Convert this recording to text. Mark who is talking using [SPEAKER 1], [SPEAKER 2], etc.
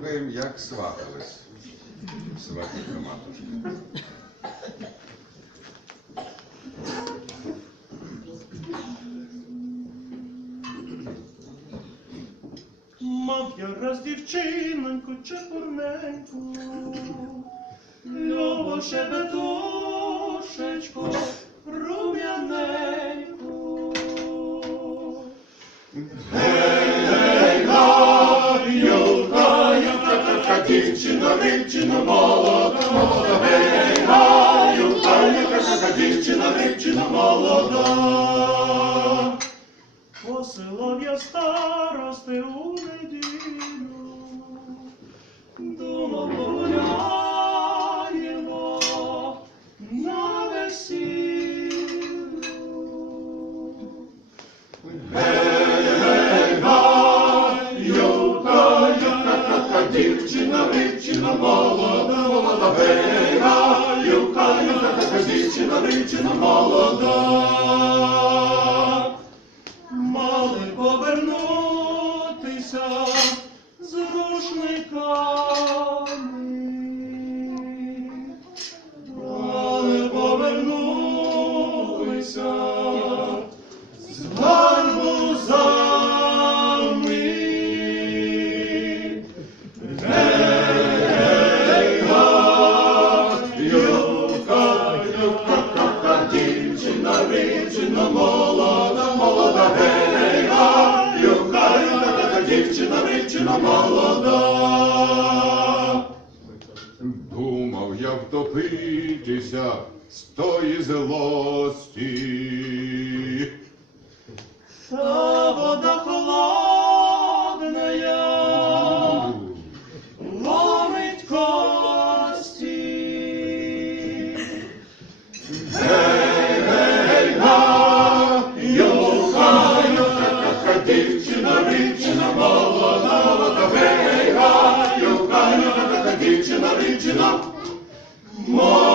[SPEAKER 1] послухаємо, як сватались. Сватіка матушка.
[SPEAKER 2] Мав я раз дівчиноньку чепурненьку, любо шебетушечку, рум'яненьку.
[SPEAKER 3] Дівчина, дівчина молода, молода, гей, гаю, гаю, така дівчина, дівчина молода.
[SPEAKER 2] Посилав я старости у неділю, думав погуляємо на весіллю.
[SPEAKER 3] Дівчина, дівчина молода, молода, бега, гаю, така дівчина, дівчина молода.
[SPEAKER 2] Мали повернутися з рушниками.
[SPEAKER 3] Дівчина, дівчина молода, молода, гей, гаю, гаю, така дівчина, дівчина молода.
[SPEAKER 1] Думав я втопитися з тої злості.
[SPEAKER 3] Virginia, more.